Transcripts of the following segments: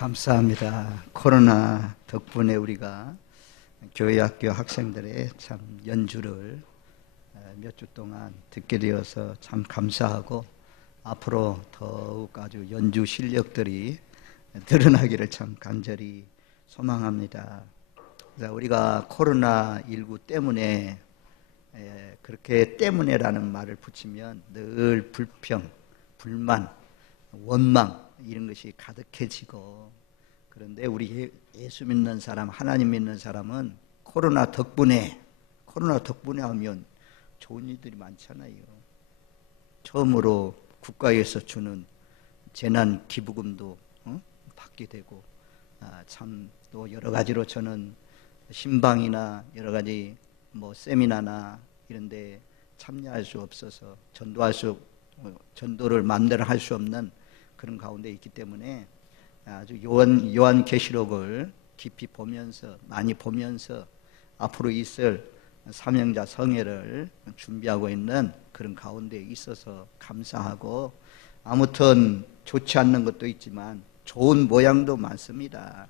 감사합니다. 코로나 덕분에 우리가 교회학교 학생들의 참 연주를 몇 주 동안 듣게 되어서 참 감사하고, 앞으로 더욱 아주 연주 실력들이 드러나기를 참 간절히 소망합니다. 우리가 코로나19 때문에 그렇게 때문에라는 말을 붙이면 늘 불평, 불만, 원망 이런 것이 가득해지고, 그런데 우리 예수 믿는 사람, 하나님 믿는 사람은 코로나 덕분에 하면 좋은 일들이 많잖아요. 처음으로 국가에서 주는 재난 기부금도 받게 되고, 참 또 여러 가지로 저는 신방이나 여러 가지 세미나나 이런 데 참여할 수 없어서 전도를 마음대로 할 수 없는 그런 가운데 있기 때문에 아주 요한계시록을 깊이 보면서, 많이 보면서 앞으로 있을 사명자 성회를 준비하고 있는 그런 가운데 있어서 감사하고, 아무튼 좋지 않는 것도 있지만 좋은 모양도 많습니다.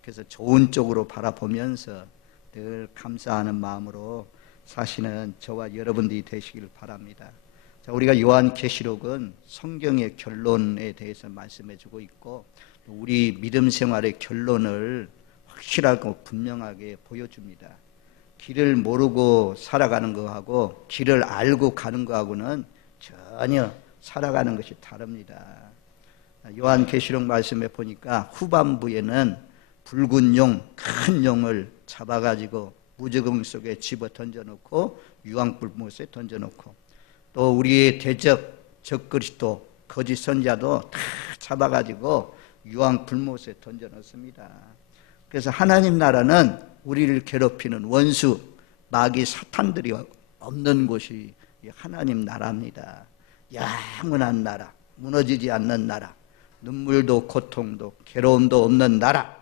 그래서 좋은 쪽으로 바라보면서 늘 감사하는 마음으로 사시는 저와 여러분들이 되시길 바랍니다. 자, 우리가 요한계시록은 성경의 결론에 대해서 말씀해 주고 있고, 우리 믿음 생활의 결론을 확실하고 분명하게 보여줍니다. 길을 모르고 살아가는 것하고 길을 알고 가는 것하고는 전혀 살아가는 것이 다릅니다. 요한계시록 말씀에 보니까 후반부에는 붉은 용, 큰 용을 잡아가지고 무저공 속에 집어 던져놓고 유황불못에 던져놓고, 또 우리의 대적 적그리스도 거짓 선자도 다 잡아가지고 유황불못에 던져놓습니다. 그래서 하나님 나라는 우리를 괴롭히는 원수 마귀 사탄들이 없는 곳이 하나님 나라입니다. 영원한 나라, 무너지지 않는 나라, 눈물도 고통도 괴로움도 없는 나라,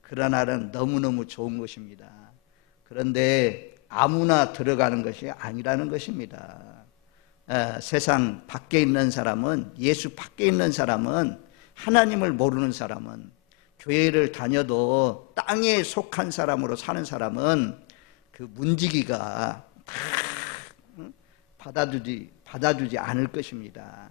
그런 나라는 너무너무 좋은 것입니다. 그런데 아무나 들어가는 것이 아니라는 것입니다. 세상 밖에 있는 사람은, 예수 밖에 있는 사람은, 하나님을 모르는 사람은, 교회를 다녀도 땅에 속한 사람으로 사는 사람은 그 문지기가 다 받아주지 않을 것입니다.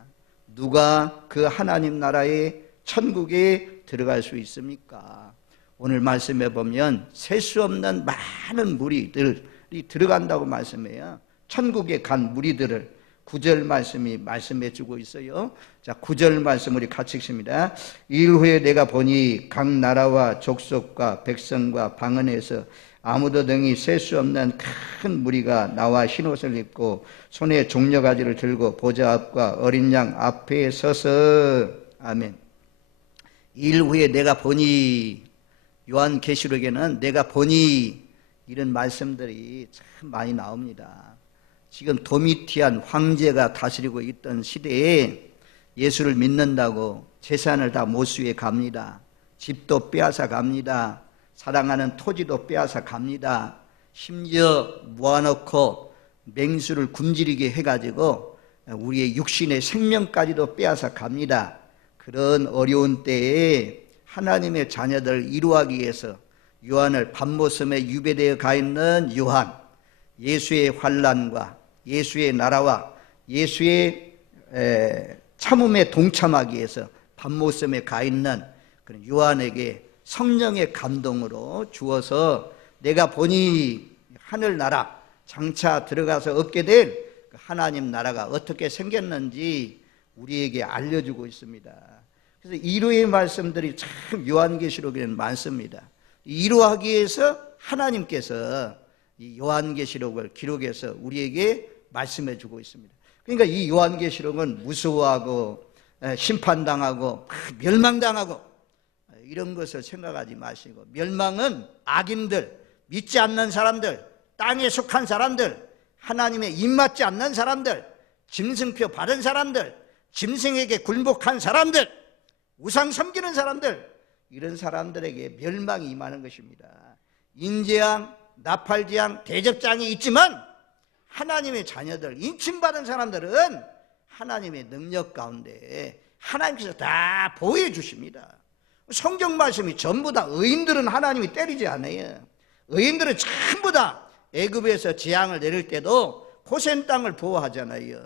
누가 그 하나님 나라의 천국에 들어갈 수 있습니까? 오늘 말씀해 보면 셀 수 없는 많은 무리들이 들어간다고 말씀해요. 천국에 간 무리들을 9절 말씀이 말씀해 주고 있어요. 자, 9절 말씀 우리 같이 읽습니다. 일 후에 내가 보니 각 나라와 족속과 백성과 방언에서 아무도 능히 셀 수 없는 큰 무리가 나와 흰옷을 입고 손에 종려가지를 들고 보좌 앞과 어린 양 앞에 서서, 아멘. 일 후에 내가 보니, 요한계시록에는 내가 보니 이런 말씀들이 참 많이 나옵니다. 지금 도미티안 황제가 다스리고 있던 시대에 예수를 믿는다고 재산을 다 모수해 갑니다. 집도 빼앗아 갑니다. 사랑하는 토지도 빼앗아 갑니다. 심지어 모아놓고 맹수를 굶주리게 해가지고 우리의 육신의 생명까지도 빼앗아 갑니다. 그런 어려운 때에 하나님의 자녀들을 이루하기 위해서 요한을 밤모섬에 유배되어 가 있는 요한, 예수의 환난과 예수의 나라와 예수의 참음에 동참하기 위해서 밤모섬에 가 있는 그런 요한에게 성령의 감동으로 주어서 내가 보니 하늘나라, 장차 들어가서 얻게 될 하나님 나라가 어떻게 생겼는지 우리에게 알려주고 있습니다. 그래서 이루의 말씀들이 참 요한계시록에는 많습니다. 이루하기 위해서 하나님께서 이 요한계시록을 기록해서 우리에게 말씀해 주고 있습니다. 그러니까 이 요한계시록은 무서워하고 심판당하고 멸망당하고 이런 것을 생각하지 마시고, 멸망은 악인들, 믿지 않는 사람들, 땅에 속한 사람들, 하나님의 입맞지 않는 사람들, 짐승표 바른 사람들, 짐승에게 굴복한 사람들, 우상 섬기는 사람들, 이런 사람들에게 멸망이 임하는 것입니다. 인재왕, 나팔지왕, 대접장이 있지만 하나님의 자녀들, 인침받은 사람들은 하나님의 능력 가운데 하나님께서 다 보호해 주십니다. 성경 말씀이 전부 다 의인들은 하나님이 때리지 않아요. 의인들은 전부 다 애굽에서 재앙을 내릴 때도 고센 땅을 보호하잖아요.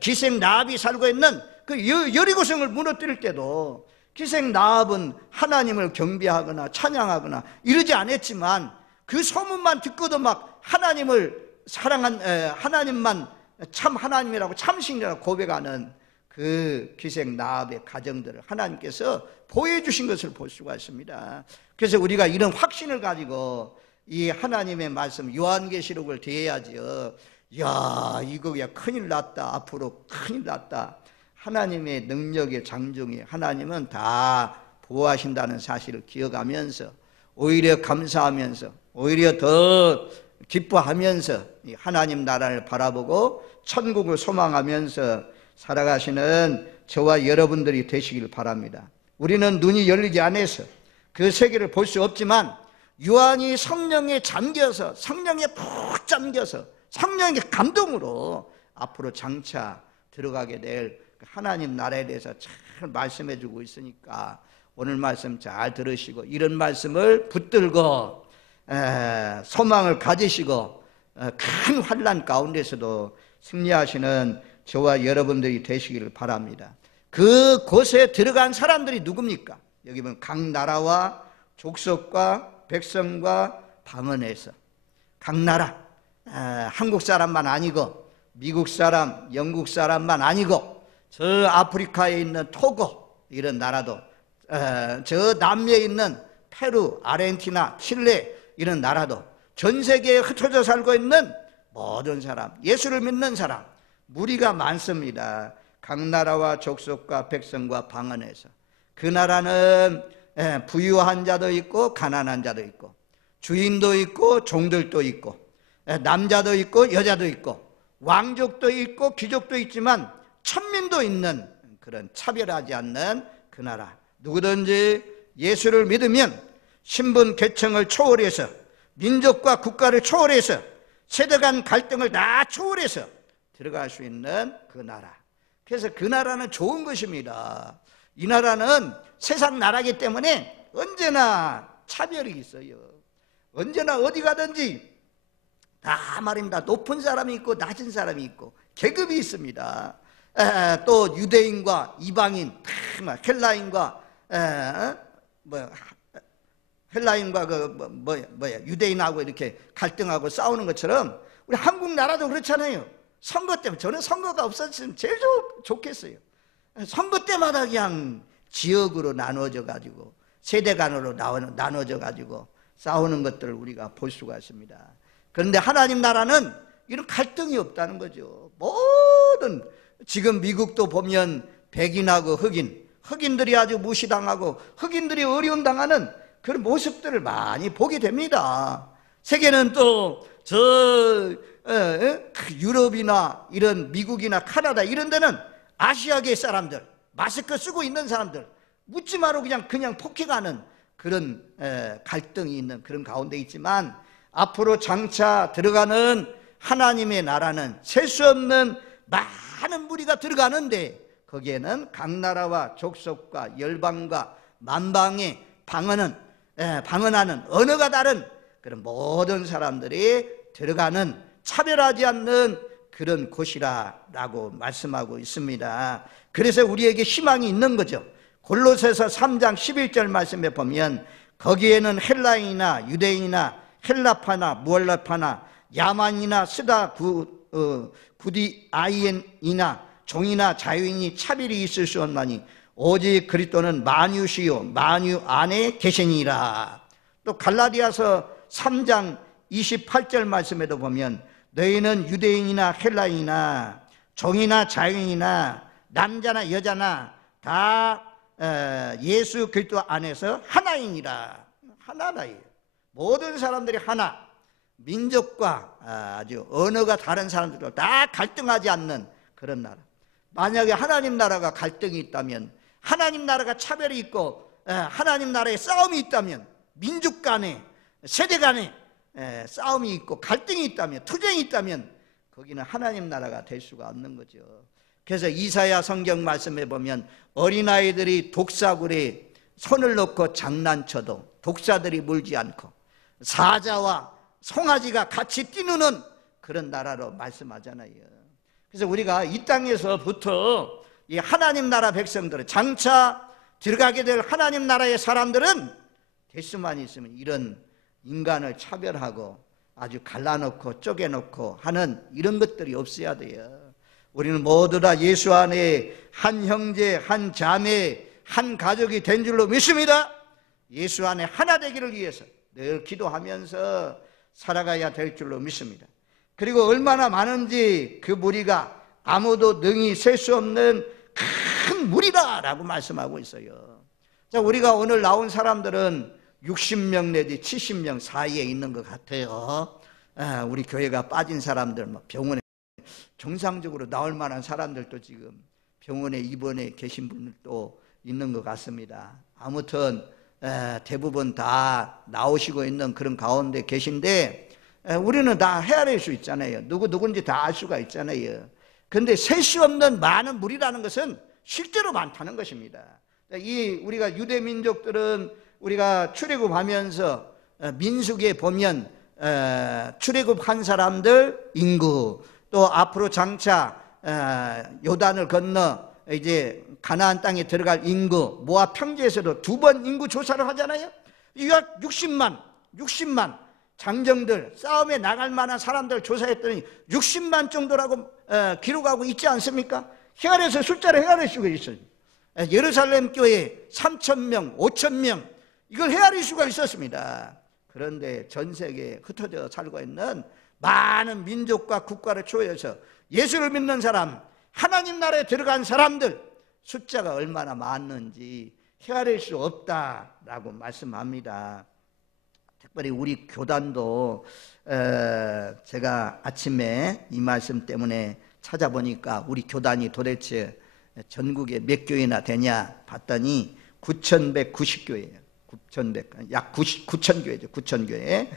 기생 라합이 살고 있는 그 여리고성을 무너뜨릴 때도 기생 라합은 하나님을 경배하거나 찬양하거나 이러지 않았지만 그 소문만 듣고도 막 하나님을 사랑한 하나님만 참 하나님이라고 참신이라고 고백하는 그 기생 라합의 가정들을 하나님께서 보호해 주신 것을 볼 수가 있습니다. 그래서 우리가 이런 확신을 가지고 이 하나님의 말씀 요한계시록을 대해야지요. 야, 이거 야 큰일 났다. 앞으로 큰일 났다. 하나님의 능력의 장중에 하나님은 다 보호하신다는 사실을 기억하면서 오히려 감사하면서 오히려 더 기뻐하면서 하나님 나라를 바라보고 천국을 소망하면서 살아가시는 저와 여러분들이 되시길 바랍니다. 우리는 눈이 열리지 않아서 그 세계를 볼 수 없지만 요한이 성령에 잠겨서 성령에 푹 잠겨서 성령의 감동으로 앞으로 장차 들어가게 될 하나님 나라에 대해서 잘 말씀해 주고 있으니까 오늘 말씀 잘 들으시고 이런 말씀을 붙들고 소망을 가지시고 큰 환난 가운데서도 승리하시는 저와 여러분들이 되시기를 바랍니다. 그곳에 들어간 사람들이 누굽니까? 여기 보면 각 나라와 족속과 백성과 방언에서 각 나라, 한국 사람만 아니고 미국 사람, 영국 사람만 아니고 저 아프리카에 있는 토고 이런 나라도 저 남미에 있는 페루, 아르헨티나, 칠레 이런 나라도 전 세계에 흩어져 살고 있는 모든 사람, 예수를 믿는 사람 무리가 많습니다. 각 나라와 족속과 백성과 방언에서 그 나라는 부유한 자도 있고 가난한 자도 있고 주인도 있고 종들도 있고 남자도 있고 여자도 있고 왕족도 있고 귀족도 있지만 천민도 있는 그런 차별하지 않는 그 나라. 누구든지 예수를 믿으면 신분 계층을 초월해서 민족과 국가를 초월해서 세대 간 갈등을 다 초월해서 들어갈 수 있는 그 나라. 그래서 그 나라는 좋은 것입니다. 이 나라는 세상 나라이기 때문에 언제나 차별이 있어요. 언제나 어디 가든지 다 말입니다. 높은 사람이 있고 낮은 사람이 있고 계급이 있습니다. 또 유대인과 이방인, 헬라인과 헬라인과 유대인하고 이렇게 갈등하고 싸우는 것처럼 우리 한국 나라도 그렇잖아요. 선거 때문에 저는 선거가 없었으면 제일 좋겠어요. 선거 때마다 그냥 지역으로 나눠져 가지고 세대 간으로 나눠져 가지고 싸우는 것들을 우리가 볼 수가 있습니다. 그런데 하나님 나라는 이런 갈등이 없다는 거죠. 모든 지금 미국도 보면 백인하고 흑인들이 아주 무시당하고 흑인들이 어려움당하는 그런 모습들을 많이 보게 됩니다. 세계는 또 유럽이나 이런 미국이나 카나다 이런 데는 아시아계 사람들 마스크 쓰고 있는 사람들 묻지 마로 그냥 폭행하는 그런 갈등이 있는 그런 가운데 있지만 앞으로 장차 들어가는 하나님의 나라는 셀 수 없는 많은 무리가 들어가는데 거기에는 각 나라와 족속과 열방과 만방의 방언하는 언어가 다른 그런 모든 사람들이 들어가는 차별하지 않는 그런 곳이라고 말씀하고 있습니다. 그래서 우리에게 희망이 있는 거죠. 골로새서 3장 11절 말씀에 보면 거기에는 헬라인이나 유대인이나 헬라파나 무헬라파나 야만이나 스다 구디아이엔이나 종이나 자유인이 차별이 있을 수 없나니 오직 그리스도는 만유시요 만유 안에 계시니라. 또 갈라디아서 3장 28절 말씀에도 보면 너희는 유대인이나 헬라인이나 종이나 자유인이나 남자나 여자나 다 예수 그리스도 안에서 하나이니라. 하나다예요. 모든 사람들이 하나. 민족과 아주 언어가 다른 사람들과 다 갈등하지 않는 그런 나라. 만약에 하나님 나라가 갈등이 있다면, 하나님 나라가 차별이 있고 하나님 나라에 싸움이 있다면, 민족 간에 세대 간에 싸움이 있고 갈등이 있다면, 투쟁이 있다면 거기는 하나님 나라가 될 수가 없는 거죠. 그래서 이사야 성경 말씀에 보면 어린아이들이 독사굴에 손을 놓고 장난쳐도 독사들이 물지 않고 사자와 송아지가 같이 뛰노는 그런 나라로 말씀하잖아요. 그래서 우리가 이 땅에서부터 이 하나님 나라 백성들은, 장차 들어가게 될 하나님 나라의 사람들은 될 수만 있으면 이런 인간을 차별하고 아주 갈라놓고 쪼개놓고 하는 이런 것들이 없어야 돼요. 우리는 모두 다 예수 안에 한 형제, 한 자매, 한 가족이 된 줄로 믿습니다. 예수 안에 하나 되기를 위해서 늘 기도하면서 살아가야 될 줄로 믿습니다. 그리고 얼마나 많은지 그 무리가 아무도 능히 셀 수 없는 큰 무리다라고 말씀하고 있어요. 자, 우리가 오늘 나온 사람들은 60명 내지 70명 사이에 있는 것 같아요. 우리 교회가 빠진 사람들, 병원에 정상적으로 나올 만한 사람들도 지금 병원에 입원해 계신 분들도 있는 것 같습니다. 아무튼 대부분 다 나오시고 있는 그런 가운데 계신데, 우리는 다 헤아릴 수 있잖아요. 누군지 다 알 수가 있잖아요. 그런데 셀 수 없는 많은 무리라는 것은 실제로 많다는 것입니다. 우리가 유대 민족들은 우리가 출애굽하면서 민수기에 보면 출애굽한 사람들 인구, 또 앞으로 장차 요단을 건너 이제 가나안 땅에 들어갈 인구, 모압 평지에서도 2번 인구 조사를 하잖아요. 약 60만 장정들, 싸움에 나갈 만한 사람들 조사했더니 60만 정도라고 기록하고 있지 않습니까? 헤아려서 숫자를 헤아릴 수가 있어요. 예루살렘 교회 3,000명, 5,000명, 이걸 헤아릴 수가 있었습니다. 그런데 전 세계에 흩어져 살고 있는 많은 민족과 국가를 초월해서 예수를 믿는 사람, 하나님 나라에 들어간 사람들 숫자가 얼마나 많은지 헤아릴 수 없다라고 말씀합니다. 특별히 우리 교단도 제가 아침에 이 말씀 때문에 찾아보니까 우리 교단이 도대체 전국에 몇 교회나 되냐 봤더니 9,190교회예요. 약 9,000교회죠. 9,000교회.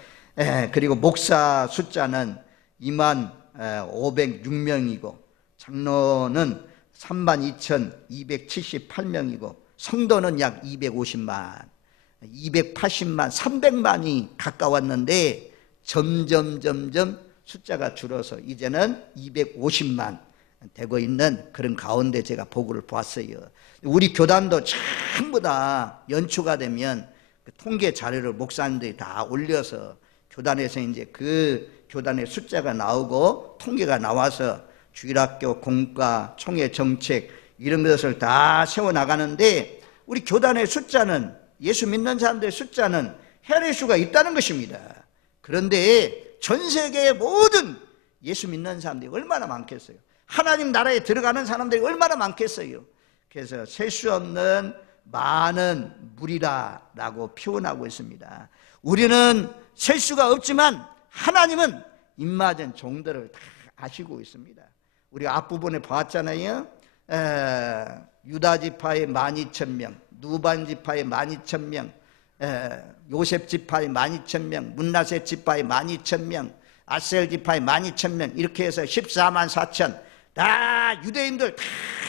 그리고 목사 숫자는 25,506명이고 장로는 32,278명이고 성도는 약 250만, 280만, 300만이 가까웠는데 점점 숫자가 줄어서 이제는 250만 되고 있는 그런 가운데 제가 보고를 보았어요. 우리 교단도 전부 다 연초가 되면 그 통계 자료를 목사님들이 다 올려서 교단에서 이제 그 교단의 숫자가 나오고 통계가 나와서 주일학교, 공과, 총회 정책 이런 것을 다 세워나가는데 우리 교단의 숫자는, 예수 믿는 사람들의 숫자는 헤아릴 수가 있다는 것입니다. 그런데 전 세계의 모든 예수 믿는 사람들이 얼마나 많겠어요? 하나님 나라에 들어가는 사람들이 얼마나 많겠어요? 그래서 셀 수 없는 많은 무리라라고 표현하고 있습니다. 우리는 셀 수가 없지만 하나님은 입맞은 종들을 다 아시고 있습니다. 우리가 앞부분에 봤잖아요. 유다 지파의 12,000명, 누반 지파의 12,000명, 요셉 지파의 12,000명, 문나세 지파의 12,000명, 아셀 지파의 12,000명, 이렇게 해서 14만 4천, 다 유대인들 다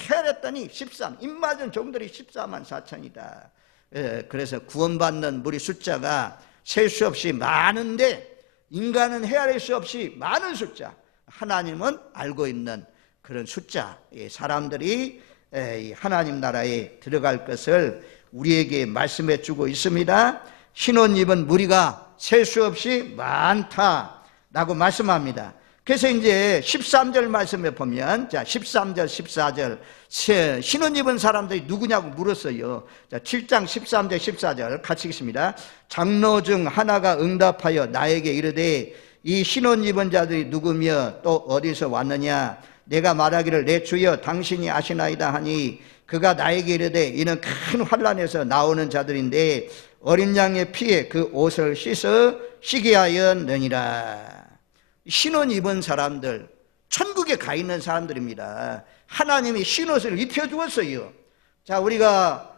헤아렸더니 입맞은 종들이 14만 4천이다. 그래서 구원받는 무리 숫자가 셀 수 없이 많은데 인간은 헤아릴 수 없이 많은 숫자, 하나님은 알고 있는 그런 숫자, 사람들이 하나님 나라에 들어갈 것을 우리에게 말씀해 주고 있습니다. 신혼 입은 무리가 셀 수 없이 많다라고 말씀합니다. 그래서 이제 13절 말씀에 보면, 자, 13절, 14절, 신혼 입은 사람들이 누구냐고 물었어요. 자, 7장 13절, 14절 같이 읽습니다. 장로 중 하나가 응답하여 나에게 이르되 이 신혼 입은 자들이 누구며 또 어디서 왔느냐? 내가 말하기를 내 주여 당신이 아시나이다 하니 그가 나에게 이르되 이는 큰 환난에서 나오는 자들인데 어린 양의 피에 그 옷을 씻어 쉬게 하였느니라. 신혼 입은 사람들, 천국에 가 있는 사람들입니다. 하나님이 신옷을 입혀주었어요. 자, 우리가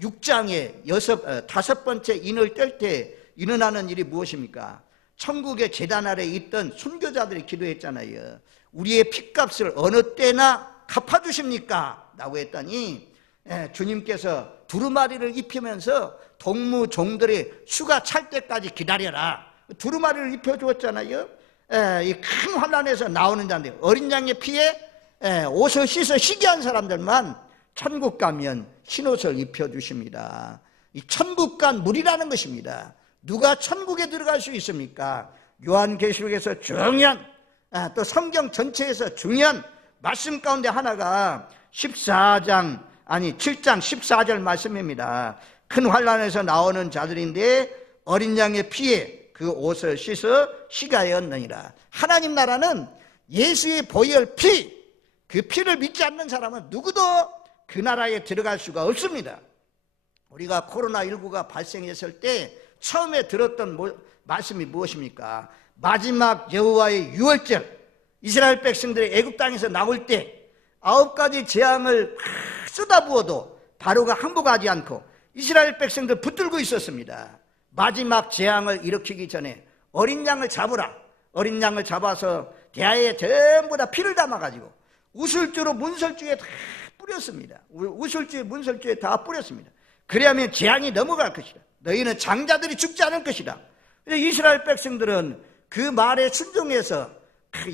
6장에 5번째 인을 뗄 때 일어나는 일이 무엇입니까? 천국의 제단 아래 있던 순교자들이 기도했잖아요. 우리의 핏값을 어느 때나 갚아주십니까? 라고 했더니 주님께서 두루마리를 입히면서 동무종들의 수가 찰 때까지 기다려라, 두루마리를 입혀주었잖아요. 이 큰 환난에서 나오는 자인데, 어린 양의 피에 옷을 씻어 시기한 사람들만 천국 가면 흰옷을 입혀주십니다. 이 천국 간 물이라는 것입니다. 누가 천국에 들어갈 수 있습니까? 요한계시록에서 중요한, 또 성경 전체에서 중요한 말씀 가운데 하나가 7장 14절 말씀입니다. 큰 환난에서 나오는 자들인데 어린 양의 피에 그 옷을 씻어 시가였느니라. 하나님 나라는 예수의 보혈 피, 그 피를 믿지 않는 사람은 누구도 그 나라에 들어갈 수가 없습니다. 우리가 코로나19가 발생했을 때 처음에 들었던 말씀이 무엇입니까? 마지막 여호와의 유월절, 이스라엘 백성들이 애굽 땅에서 나올 때 9가지 재앙을 쏟아부어도 바로가 항복하지 않고 이스라엘 백성들 붙들고 있었습니다. 마지막 재앙을 일으키기 전에 어린 양을 잡으라, 어린 양을 잡아서 대야에 전부 다 피를 담아가지고 우슬주로 문설주에 다 뿌렸습니다. 우슬주에 문설주에 다 뿌렸습니다. 그래야면 재앙이 넘어갈 것이다. 너희는 장자들이 죽지 않을 것이다. 이스라엘 백성들은 그 말에 순종해서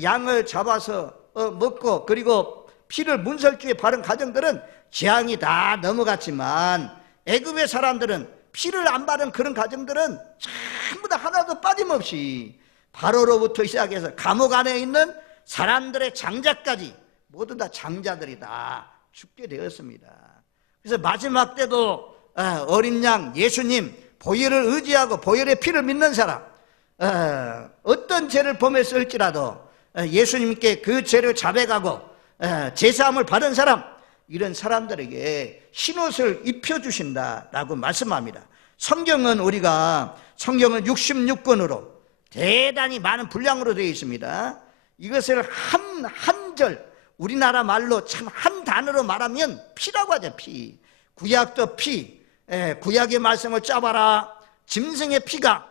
양을 잡아서 먹고, 그리고 피를 문설주에 바른 가정들은 재앙이 다 넘어갔지만, 애굽의 사람들은 피를 안 바른 그런 가정들은 전부 다 하나도 빠짐없이 바로로부터 시작해서 감옥 안에 있는 사람들의 장자까지 모두 다 장자들이 다 죽게 되었습니다. 그래서 마지막 때도 어린 양 예수님 보혈을 의지하고 보혈의 피를 믿는 사람, 어떤 죄를 범했을지라도 예수님께 그 죄를 자백하고 제사함을 받은 사람, 이런 사람들에게 흰옷을 입혀주신다라고 말씀합니다. 성경은 우리가 성경을 66권으로 대단히 많은 분량으로 되어 있습니다. 이것을 한 절, 우리나라 말로 참 한 단어로 말하면 피라고 하죠. 피. 구약도 피, 구약의 말씀을 짜봐라, 짐승의 피가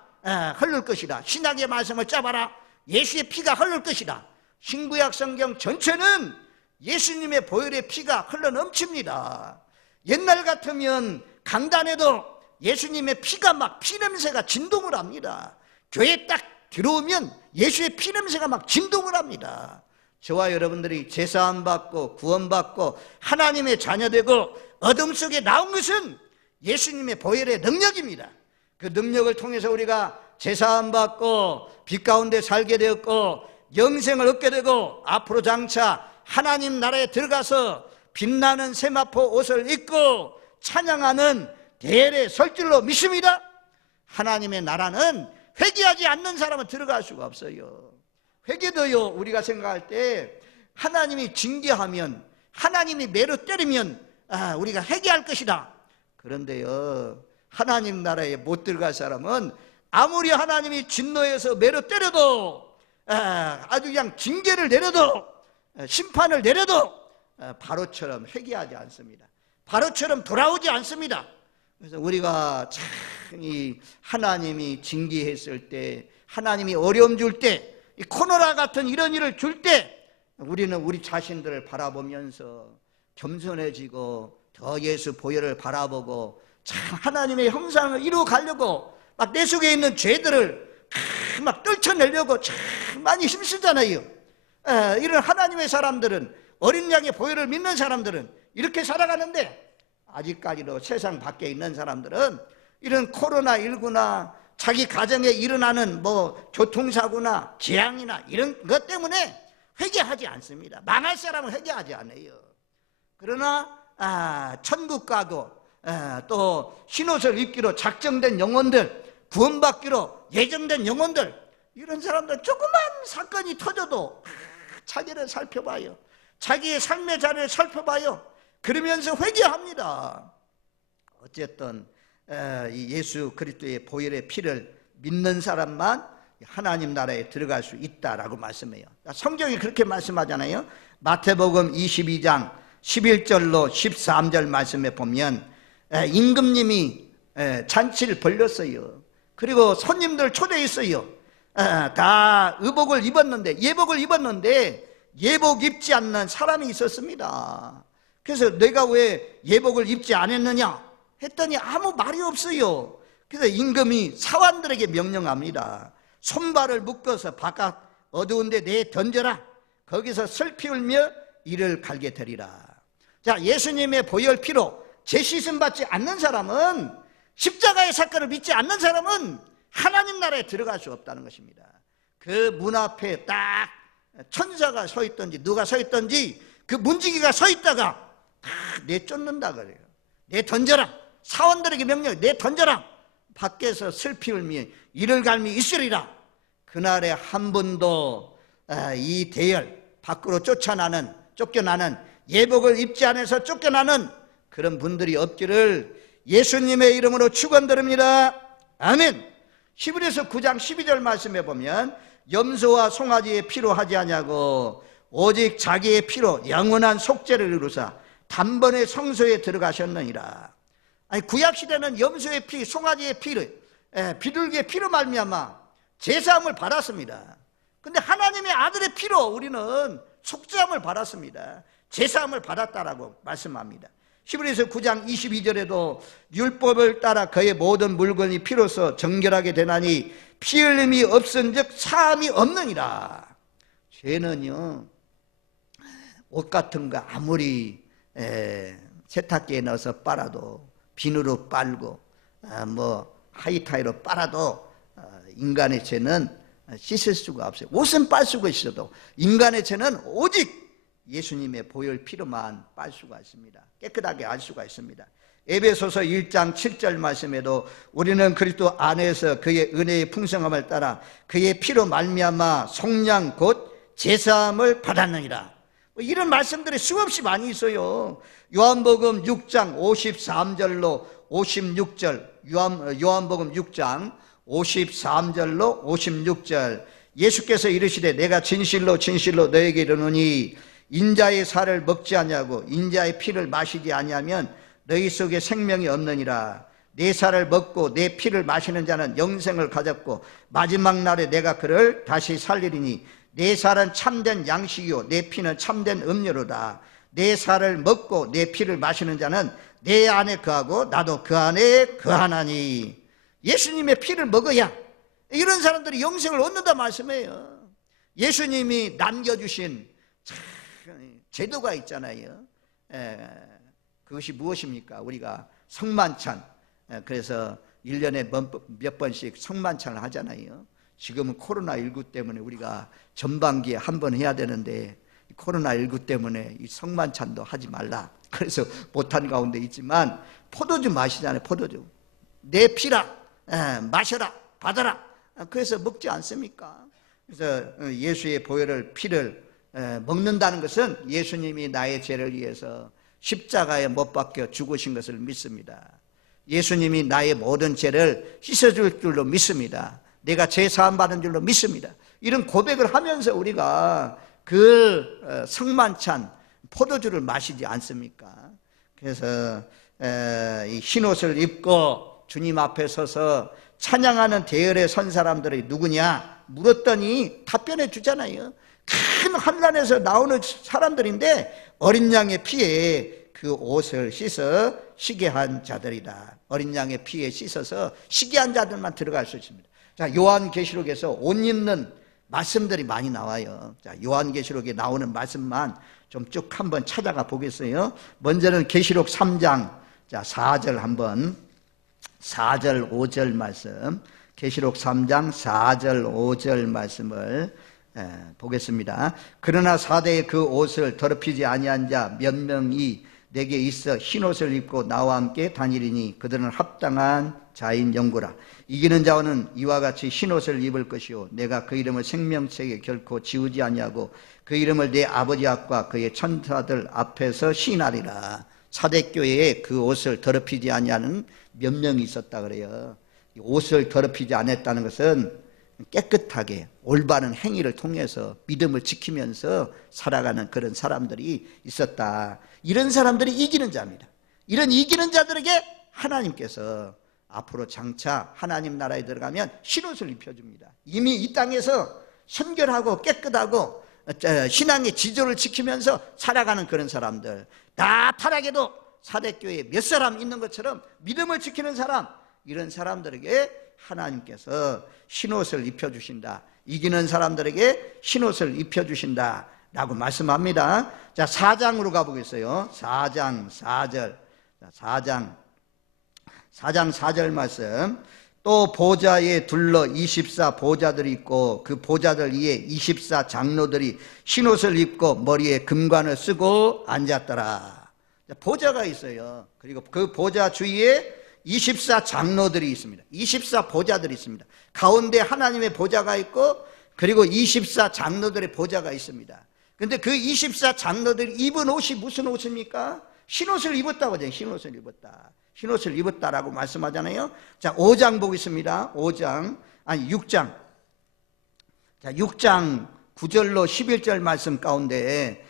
흐를 것이다. 신약의 말씀을 짜봐라, 예수의 피가 흐를 것이다. 신구약 성경 전체는 예수님의 보혈의 피가 흘러 넘칩니다. 옛날 같으면 강단에도 예수님의 피가 막 피냄새가 진동을 합니다. 교회에 딱 들어오면 예수의 피냄새가 막 진동을 합니다. 저와 여러분들이 제사함 받고 구원받고 하나님의 자녀되고 어둠 속에 나온 것은 예수님의 보혈의 능력입니다. 그 능력을 통해서 우리가 제사함 받고 빛 가운데 살게 되었고 영생을 얻게 되고 앞으로 장차 하나님 나라에 들어가서 빛나는 세마포 옷을 입고 찬양하는 대열에 설 줄로 믿습니다. 하나님의 나라는 회개하지 않는 사람은 들어갈 수가 없어요. 회개도요, 우리가 생각할 때 하나님이 징계하면, 하나님이 매로 때리면 우리가 회개할 것이다. 그런데요, 하나님 나라에 못 들어갈 사람은 아무리 하나님이 진노해서 매로 때려도, 아주 그냥 징계를 내려도, 심판을 내려도 바로처럼 회개하지 않습니다. 바로처럼 돌아오지 않습니다. 그래서 우리가 참 이 하나님이 징계했을 때, 하나님이 어려움 줄 때, 이 코로나 같은 이런 일을 줄 때 우리는 우리 자신들을 바라보면서 겸손해지고 더 예수 보혈을 바라보고 참 하나님의 형상을 이루어 가려고 막 내 속에 있는 죄들을 막 떨쳐내려고 참 많이 힘쓰잖아요. 이런 하나님의 사람들은, 어린 양의 보혈을 믿는 사람들은 이렇게 살아가는데, 아직까지도 세상 밖에 있는 사람들은 이런 코로나19나 자기 가정에 일어나는 교통사고나 재앙이나 이런 것 때문에 회개하지 않습니다. 망할 사람은 회개하지 않아요. 그러나 천국 가고 또 흰옷을 입기로 작정된 영혼들, 구원받기로 예정된 영혼들, 이런 사람들 조그만 사건이 터져도 자기를 살펴봐요. 자기의 삶의 자리를 살펴봐요. 그러면서 회개합니다. 어쨌든 예수 그리스도의 보혈의 피를 믿는 사람만 하나님 나라에 들어갈 수 있다라고 말씀해요. 성경이 그렇게 말씀하잖아요. 마태복음 22장 11절로 13절 말씀에 보면 임금님이 잔치를 벌렸어요. 그리고 손님들 초대했어요. 다 의복을 입었는데, 예복 입지 않는 사람이 있었습니다. 그래서 내가 왜 예복을 입지 않았느냐 했더니 아무 말이 없어요. 그래서 임금이 사환들에게 명령합니다. 손발을 묶어서 바깥 어두운 데 내 던져라. 거기서 슬피 울며 이를 갈게 되리라. 자, 예수님의 보혈 피로 제시씀 받지 않는 사람은, 십자가의 사건을 믿지 않는 사람은 하나님 나라에 들어갈 수 없다는 것입니다. 그 문 앞에 딱 천사가 서 있든지 누가 서 있든지 그 문지기가 서 있다가 다 내쫓는다 그래요. 내 던져라. 사원들에게 명령, 내 던져라. 밖에서 슬피 울며 이를 갈미 있으리라. 그날에 한 분도 이 대열 밖으로 쫓겨나는 예복을 입지 않아서 쫓겨나는 그런 분들이 없기를 예수님의 이름으로 축원드립니다. 아멘. 히브리서 9장 12절 말씀에 보면 염소와 송아지의 피로 하지 아니하고 오직 자기의 피로 영원한 속죄를 이루사 단번에 성소에 들어가셨느니라. 아니, 구약시대는 염소의 피, 송아지의 피를, 비둘기의 피로 말미암아 제사함을 받았습니다. 근데 하나님의 아들의 피로 우리는 속죄함을 받았습니다. 제사함을 받았다라고 말씀합니다. 히브리서 9장 22절에도 율법을 따라 그의 모든 물건이 피로서 정결하게 되나니 피 흘림이 없은즉 사함이 없느니라. 죄는요, 옷 같은 거 아무리 세탁기에 넣어서 빨아도, 비누로 빨고 하이타이로 빨아도 인간의 죄는 씻을 수가 없어요. 옷은 빨 수가 있어도 인간의 죄는 오직 예수님의 보혈 피로만 빨 수가 있습니다. 깨끗하게 알 수가 있습니다. 에베소서 1장 7절 말씀에도 우리는 그리스도 안에서 그의 은혜의 풍성함을 따라 그의 피로 말미암아 속량 곧 제사함을 받았느니라. 이런 말씀들이 수없이 많이 있어요. 요한복음 6장 53절로 56절, 요한복음 6장 53절로 56절, 예수께서 이르시되 내가 진실로 진실로 너에게 이르노니 인자의 살을 먹지 아니하고 인자의 피를 마시지 아니하면 너희 속에 생명이 없느니라. 내 살을 먹고 내 피를 마시는 자는 영생을 가졌고 마지막 날에 내가 그를 다시 살리리니 내 살은 참된 양식이요 내 피는 참된 음료로다. 내 살을 먹고 내 피를 마시는 자는 내 안에 거하고 나도 그 안에 거하나니. 예수님의 피를 먹어야 이런 사람들이 영생을 얻는다 말씀이에요. 예수님이 남겨주신 제도가 있잖아요. 그것이 무엇입니까? 우리가 성만찬, 그래서 1년에 몇 번씩 성만찬을 하잖아요. 지금은 코로나19 때문에 우리가 전반기에 한 번 해야 되는데 코로나19 때문에 이 성만찬도 하지 말라, 그래서 못한 가운데 있지만 포도주 마시잖아요. 포도주 내 피라, 마셔라, 받아라. 그래서 먹지 않습니까? 그래서 예수의 보혈을, 피를 먹는다는 것은 예수님이 나의 죄를 위해서 십자가에 못 박혀 죽으신 것을 믿습니다. 예수님이 나의 모든 죄를 씻어줄 줄로 믿습니다. 내가 죄 사함 받은 줄로 믿습니다. 이런 고백을 하면서 우리가 그 성만찬 포도주를 마시지 않습니까? 그래서 이 흰옷을 입고 주님 앞에 서서 찬양하는 대열에 선 사람들이 누구냐 물었더니 답변해 주잖아요. 큰 환난에서 나오는 사람들인데 어린 양의 피에 그 옷을 씻어 쉬게 한 자들이다. 어린 양의 피에 씻어서 쉬게 한 자들만 들어갈 수 있습니다. 자, 요한계시록에서 옷 입는 말씀들이 많이 나와요. 자, 요한계시록에 나오는 말씀만 좀 쭉 한번 찾아가 보겠어요. 먼저는 계시록 3장, 자, 4절 한번, 4절 5절 말씀, 계시록 3장 4절 5절 말씀을 보겠습니다. 그러나 사대의 그 옷을 더럽히지 아니한 자 몇 명이 내게 있어 흰옷을 입고 나와 함께 다니리니 그들은 합당한 자인 영구라. 이기는 자는 이와 같이 흰옷을 입을 것이요 내가 그 이름을 생명책에 결코 지우지 아니하고 그 이름을 내 아버지 앞과 그의 천사들 앞에서 시인하리라. 사대교회에 그 옷을 더럽히지 아니하는 몇 명이 있었다 그래요. 옷을 더럽히지 않았다는 것은 깨끗하게 올바른 행위를 통해서 믿음을 지키면서 살아가는 그런 사람들이 있었다. 이런 사람들이 이기는 자입니다. 이런 이기는 자들에게 하나님께서 앞으로 장차 하나님 나라에 들어가면 흰옷을 입혀줍니다. 이미 이 땅에서 선결하고 깨끗하고 신앙의 지조를 지키면서 살아가는 그런 사람들, 다 타락해도 사대교회에 몇 사람 있는 것처럼 믿음을 지키는 사람, 이런 사람들에게 하나님께서 흰옷을 입혀주신다. 이기는 사람들에게 흰옷을 입혀주신다 라고 말씀합니다. 자, 4장으로 가보겠어요. 4장 4절. 4장 4절 말씀. 또 보좌에 둘러 24 보좌들이 있고 그 보좌들 위에 24 장로들이 흰옷을 입고 머리에 금관을 쓰고 앉았더라. 보좌가 있어요. 그리고 그 보좌 주위에 24 장로들이 있습니다. 24 보좌들이 있습니다. 가운데 하나님의 보좌가 있고 그리고 24 장로들의 보좌가 있습니다. 근데 그 24 장로들이 입은 옷이 무슨 옷입니까? 흰옷을 입었다고 하잖아요. 흰옷을 입었다. 흰옷을 입었다라고 말씀하잖아요. 자, 5장 보겠습니다. 6장. 자, 6장 9절로 11절 말씀 가운데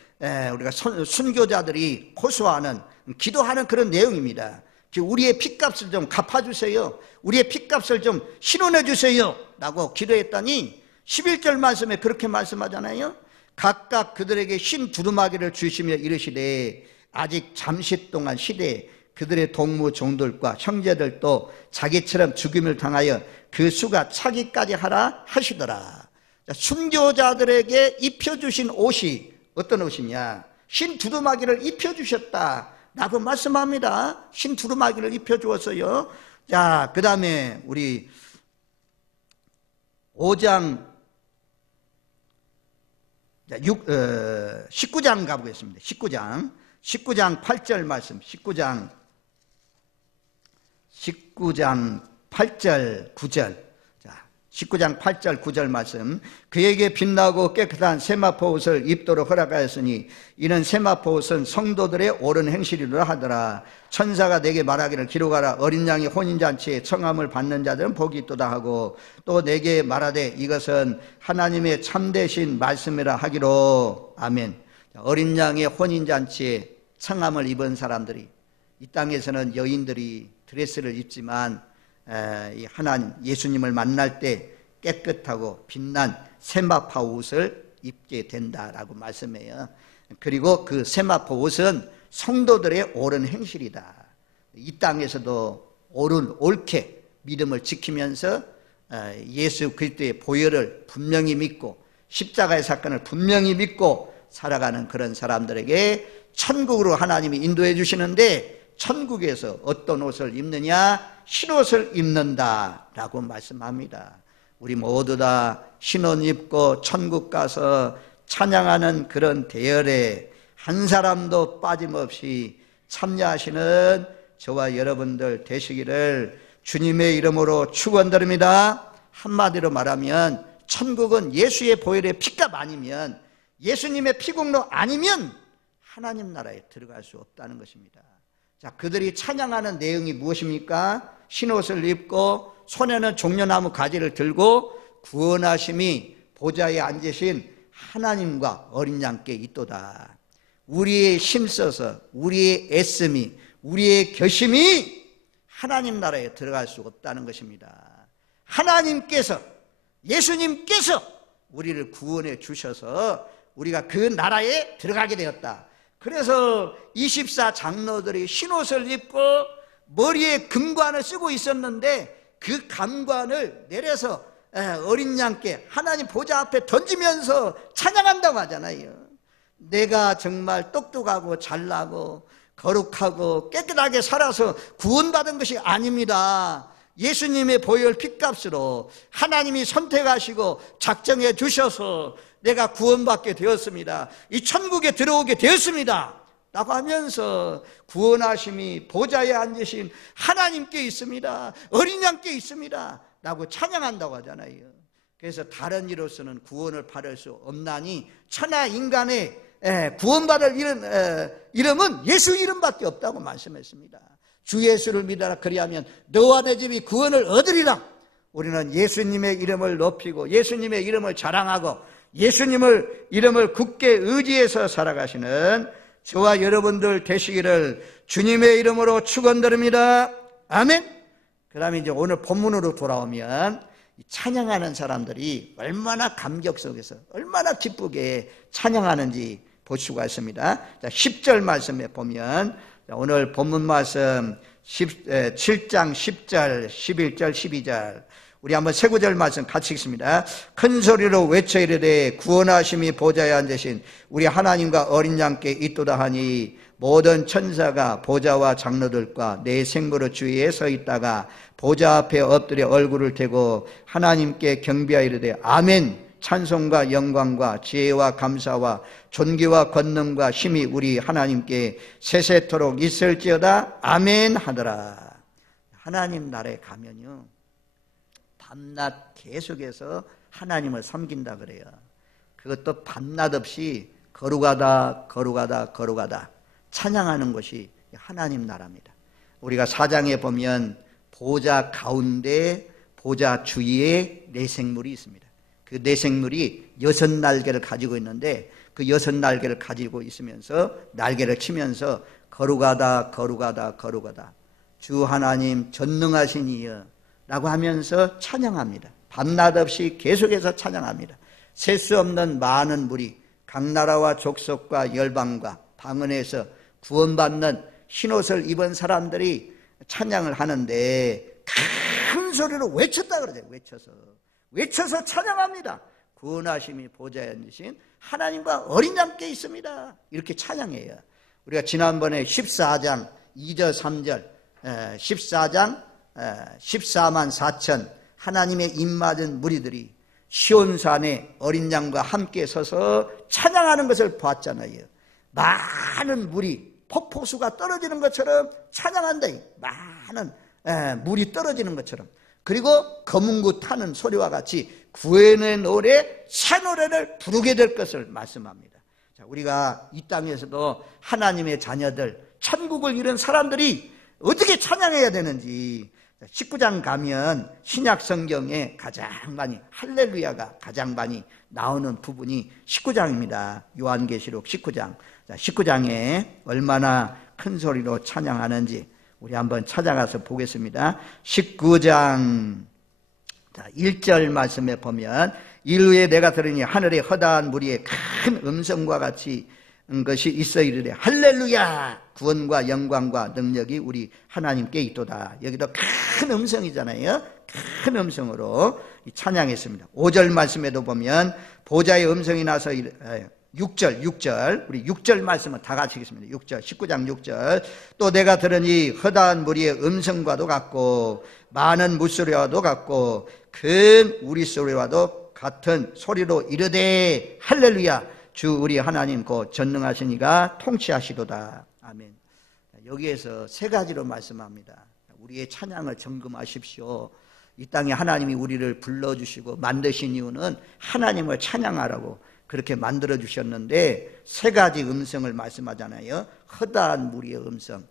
우리가 순교자들이 호소하는, 기도하는 그런 내용입니다. 우리의 핏값을 좀 갚아주세요. 우리의 핏값을 좀 신원해 주세요 라고 기도했더니 11절 말씀에 그렇게 말씀하잖아요. 각각 그들에게 흰 두루마기를 주시며 이르시되 아직 잠시 동안 시대에 그들의 동무 종들과 형제들도 자기처럼 죽임을 당하여 그 수가 차기까지 하라 하시더라. 순교자들에게 입혀주신 옷이 어떤 옷이냐? 흰 두루마기를 입혀주셨다 라고 말씀합니다. 흰 두루마기를 입혀주었어요. 자, 그 다음에 우리 5장 19장 가보겠습니다. 19장 8절 말씀. 19장 8절 9절. 자, 19장 8절 9절 말씀. 그에게 빛나고 깨끗한 세마포 옷을 입도록 허락하였으니 이는 세마포 옷은 성도들의 옳은 행실이라 하더라. 천사가 내게 말하기를 기록하라. 어린 양의 혼인잔치에 청함을 받는 자들은 복이 있도다 하고 또 내게 말하되 이것은 하나님의 참되신 말씀이라 하기로. 아멘. 어린 양의 혼인잔치에 청함을 입은 사람들이, 이 땅에서는 여인들이 드레스를 입지만 하나님 예수님을 만날 때 깨끗하고 빛난 세마포 옷을 입게 된다라고 말씀해요. 그리고 그 세마포 옷은 성도들의 옳은 행실이다. 이 땅에서도 옳게 믿음을 지키면서 예수 그리스도의 보혈을 분명히 믿고 십자가의 사건을 분명히 믿고 살아가는 그런 사람들에게 천국으로 하나님이 인도해 주시는데, 천국에서 어떤 옷을 입느냐? 흰옷을 입는다라고 말씀합니다. 우리 모두 다 흰옷 입고 천국 가서 찬양하는 그런 대열에 한 사람도 빠짐없이 참여하시는 저와 여러분들 되시기를 주님의 이름으로 축원드립니다. 한마디로 말하면 천국은 예수의 보혈의 피값 아니면, 예수님의 피공로 아니면 하나님 나라에 들어갈 수 없다는 것입니다. 자, 그들이 찬양하는 내용이 무엇입니까? 흰옷을 입고 손에는 종려나무 가지를 들고 구원하심이 보좌에 앉으신 하나님과 어린 양께 있도다. 우리의 힘써서 우리의 애씀이, 우리의 결심이 하나님 나라에 들어갈 수 없다는 것입니다. 하나님께서, 예수님께서 우리를 구원해 주셔서 우리가 그 나라에 들어가게 되었다. 그래서 24 장로들이 흰옷을 입고 머리에 금관을 쓰고 있었는데 그 금관을 내려서 어린 양께 하나님 보좌 앞에 던지면서 찬양한다고 하잖아요. 내가 정말 똑똑하고 잘나고 거룩하고 깨끗하게 살아서 구원받은 것이 아닙니다. 예수님의 보혈 핏값으로 하나님이 선택하시고 작정해 주셔서 내가 구원받게 되었습니다. 이 천국에 들어오게 되었습니다 라고 하면서 구원하심이 보좌에 앉으신 하나님께 있습니다, 어린 양께 있습니다 라고 찬양한다고 하잖아요. 그래서 다른 이로서는 구원을 받을 수 없나니 천하 인간의 구원받을 이름은 예수 이름밖에 없다고 말씀했습니다. 주 예수를 믿어라, 그리하면 너와 내 집이 구원을 얻으리라. 우리는 예수님의 이름을 높이고 예수님의 이름을 자랑하고 예수님을 이름을 굳게 의지해서 살아가시는 저와 여러분들 되시기를 주님의 이름으로 축원드립니다. 아멘. 그 다음에 이제 오늘 본문으로 돌아오면 찬양하는 사람들이 얼마나 감격 속에서 얼마나 기쁘게 찬양하는지 볼 수가 있습니다. 자, 10절 말씀에 보면 오늘 본문 말씀 7장 10절, 11절, 12절 우리 한번 세 구절 말씀 같이 읽습니다. 큰 소리로 외쳐 이르되 구원하심이 보좌에 앉으신 우리 하나님과 어린 양께 있도다 하니 모든 천사가 보좌와 장로들과 내 생물의 주위에 서 있다가 보좌 앞에 엎드려 얼굴을 대고 하나님께 경배하여 이르되 아멘. 찬송과 영광과 지혜와 감사와 존귀와 권능과 힘이 우리 하나님께 세세토록 있을지어다 아멘 하더라. 하나님 나라에 가면요 밤낮 계속해서 하나님을 섬긴다 그래요. 그것도 밤낮 없이 거룩하다 거룩하다 거룩하다 찬양하는 것이 하나님 나라입니다. 우리가 사장에 보면 보좌 가운데 보좌 주위에 네 생물이 있습니다. 그 네 생물이 6날개를 가지고 있는데 그 6날개를 가지고 있으면서 날개를 치면서 거룩하다 거룩하다 거룩하다 주 하나님 전능하신 이여 라고 하면서 찬양합니다. 밤낮 없이 계속해서 찬양합니다. 셀 수 없는 많은 무리 각 나라와 족속과 열방과 방언에서 구원받는 흰옷을 입은 사람들이 찬양을 하는데 큰 소리로 외쳤다 그러죠. 외쳐서 찬양합니다. 구원하심이 보좌에 앉으신 하나님과 어린 양께 있습니다. 이렇게 찬양해요. 우리가 지난번에 14장 2절 3절 14장 14만 4천 하나님의 입맞은 무리들이 시온산에 어린 양과 함께 서서 찬양하는 것을 봤잖아요. 많은 물이 폭포수가 떨어지는 것처럼 찬양한다. 많은 물이 떨어지는 것처럼. 그리고 검은구 타는 소리와 같이 구원의 노래, 새 노래를 부르게 될 것을 말씀합니다. 자, 우리가 이 땅에서도 하나님의 자녀들, 천국을 이룬 사람들이 어떻게 찬양해야 되는지 19장 가면 신약 성경에 가장 많이 할렐루야가 가장 많이 나오는 부분이 19장입니다. 요한계시록 19장. 자, 19장에 얼마나 큰 소리로 찬양하는지 우리 한번 찾아가서 보겠습니다. 19장 1절 말씀에 보면 이후에 내가 들으니 하늘의 허다한 무리에 큰 음성과 같이 것이 있어 이르되 할렐루야 구원과 영광과 능력이 우리 하나님께 있도다. 여기도 큰 음성이잖아요. 큰 음성으로 찬양했습니다. 5절 말씀에도 보면 보좌의 음성이 나서 6절 우리 6절 말씀은 다 같이 읽겠습니다. 6절 19장 6절 또 내가 들으니 허다한 무리의 음성과도 같고 많은 물소리와도 같고 큰 우리소리와도 같은 소리로 이르되 할렐루야 주 우리 하나님 곧 전능하신 이가 통치하시도다. 아멘. 여기에서 세 가지로 말씀합니다. 우리의 찬양을 점검하십시오. 이 땅에 하나님이 우리를 불러주시고 만드신 이유는 하나님을 찬양하라고 그렇게 만들어 주셨는데 세 가지 음성을 말씀하잖아요. 허다한 무리의 음성,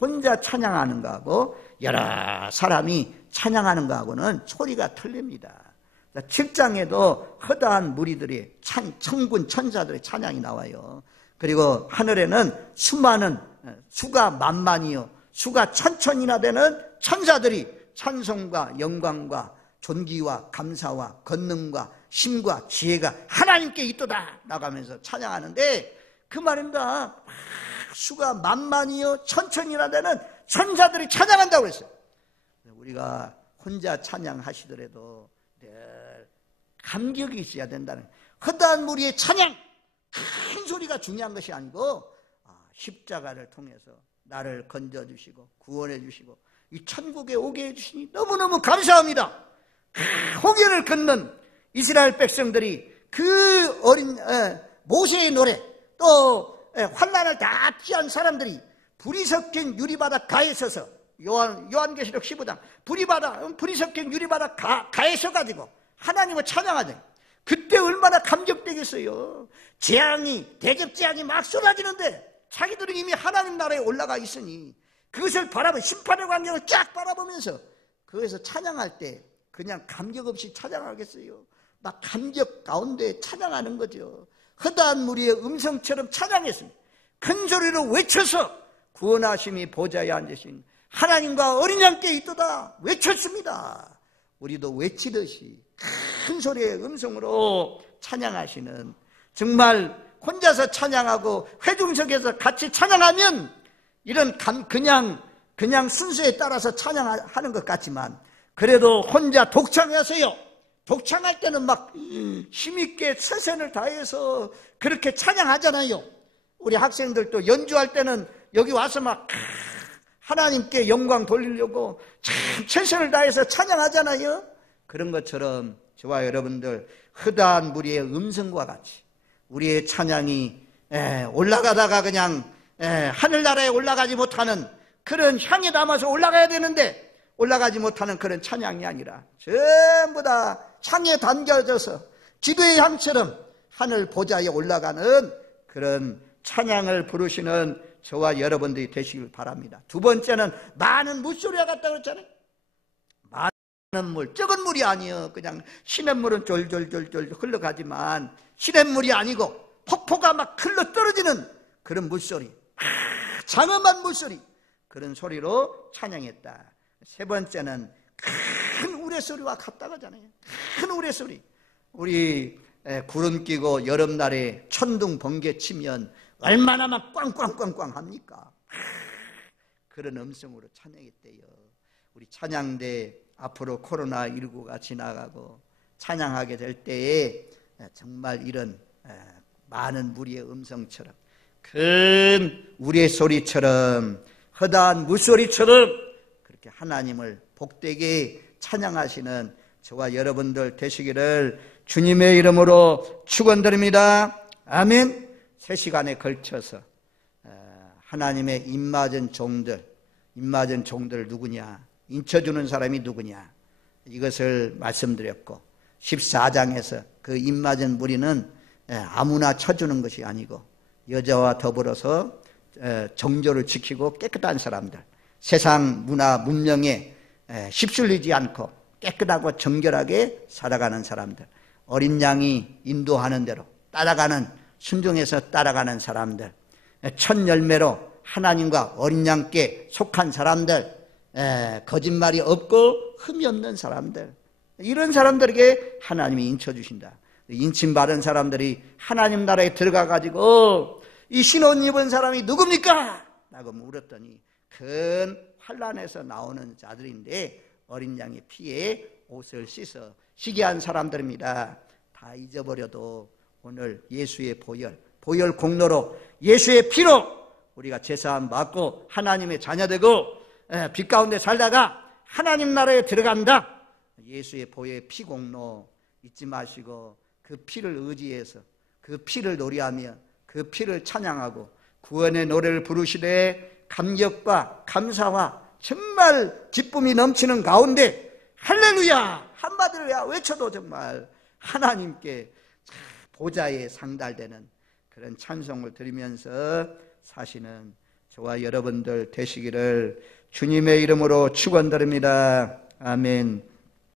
혼자 찬양하는 거하고 여러 사람이 찬양하는 거하고는 소리가 틀립니다. 7장에도 허다한 무리들이 천군 천사들의 찬양이 나와요. 그리고 하늘에는 수많은 수가 만만이요 수가 천천이나 되는 천사들이 찬송과 영광과 존귀와 감사와 권능과 힘과 지혜가 하나님께 있도다 나가면서 찬양하는데 그 말입니다. 수가 만만이요 천천이나 되는 천사들이 찬양한다고 했어요. 우리가 혼자 찬양하시더라도 늘 감격이 있어야 된다는 허다한 무리의 찬양 큰 소리가 중요한 것이 아니고 십자가를 통해서 나를 건져주시고 구원해주시고 이 천국에 오게 해주시니 너무너무 감사합니다. 홍해를 건넌 이스라엘 백성들이 그 어린 모세의 노래 또 환난을 다 피한 사람들이 불이 섞인 유리바닥 가에 서서 요한계시록 15장 불이 섞인 유리바닥 가에 서가지고 하나님을 찬양하죠. 그때 얼마나 감격되겠어요. 대접재앙이 막 쏟아지는데 자기들은 이미 하나님 나라에 올라가 있으니 그것을 심판의 광경을 쫙 바라보면서 거기서 찬양할 때 그냥 감격 없이 찬양하겠어요. 막 감격 가운데 찬양하는 거죠. 허다한 무리의 음성처럼 찬양했습니다. 큰 소리로 외쳐서 구원하심이 보좌에 앉으신 하나님과 어린 양께 있도다 외쳤습니다. 우리도 외치듯이 큰 소리의 음성으로 찬양하시는, 정말 혼자서 찬양하고 회중석에서 같이 찬양하면 이런 그냥 순서에 따라서 찬양하는 것 같지만, 그래도 혼자 독창하세요. 독창할 때는 막 힘있게 최선을 다해서 그렇게 찬양하잖아요. 우리 학생들도 연주할 때는 여기 와서 막 하나님께 영광 돌리려고 참 최선을 다해서 찬양하잖아요. 그런 것처럼 저와 여러분들 허다한 무리의 음성과 같이 우리의 찬양이 올라가다가 그냥 하늘나라에 올라가지 못하는, 그런 향에 담아서 올라가야 되는데 올라가지 못하는 그런 찬양이 아니라 전부 다 창에 담겨져서 기도의 향처럼 하늘 보좌에 올라가는 그런 찬양을 부르시는 저와 여러분들이 되시길 바랍니다. 두 번째는 많은 물소리가 같다고 그랬잖아요. 많은 물, 적은 물이 아니에요. 그냥 시냇물은 졸졸졸졸 흘러가지만 시냇물이 아니고 폭포가 막 흘러 떨어지는 그런 물소리, 장엄한 물소리, 그런 소리로 찬양했다. 세 번째는 큰 우레소리와 같다고 하잖아요. 큰 우레소리. 우리 구름 끼고 여름날에 천둥 번개 치면 얼마나 막 꽝꽝꽝꽝 합니까? 그런 음성으로 찬양했대요. 우리 찬양대 앞으로 코로나19가 지나가고 찬양하게 될 때에 정말 이런 많은 무리의 음성처럼, 큰 우리의 소리처럼, 허다한 물소리처럼 그렇게 하나님을 복되게 찬양하시는 저와 여러분들 되시기를 주님의 이름으로 축원드립니다. 아멘. 3시간에 걸쳐서 하나님의 입맞은 종들 누구냐, 인쳐주는 사람이 누구냐, 이것을 말씀드렸고, 14장에서 그 입맞은 무리는 아무나 쳐주는 것이 아니고 여자와 더불어서 정조를 지키고 깨끗한 사람들, 세상 문화 문명에 휩쓸리지 않고 깨끗하고 정결하게 살아가는 사람들, 어린 양이 인도하는 대로 따라가는, 순종해서 따라가는 사람들, 첫 열매로 하나님과 어린 양께 속한 사람들, 거짓말이 없고 흠이 없는 사람들, 이런 사람들에게 하나님이 인쳐주신다. 인침받은 사람들이 하나님 나라에 들어가가지고 이 신혼 입은 사람이 누굽니까? 라고 물었더니 큰 환란에서 나오는 자들인데 어린 양의 피에 옷을 씻어 시기한 사람들입니다. 다 잊어버려도 오늘 예수의 보혈 공로로, 예수의 피로 우리가 제사함 받고 하나님의 자녀되고 빛 가운데 살다가 하나님 나라에 들어간다. 예수의 보혈 피 공로 잊지 마시고 그 피를 의지해서 그 피를 노래하며 그 피를 찬양하고 구원의 노래를 부르시되 감격과 감사와 정말 기쁨이 넘치는 가운데 할렐루야 한마디로 외쳐도 정말 하나님께 보좌에 상달되는 그런 찬송을 드리면서 사시는 저와 여러분들 되시기를 주님의 이름으로 축원드립니다. 아멘.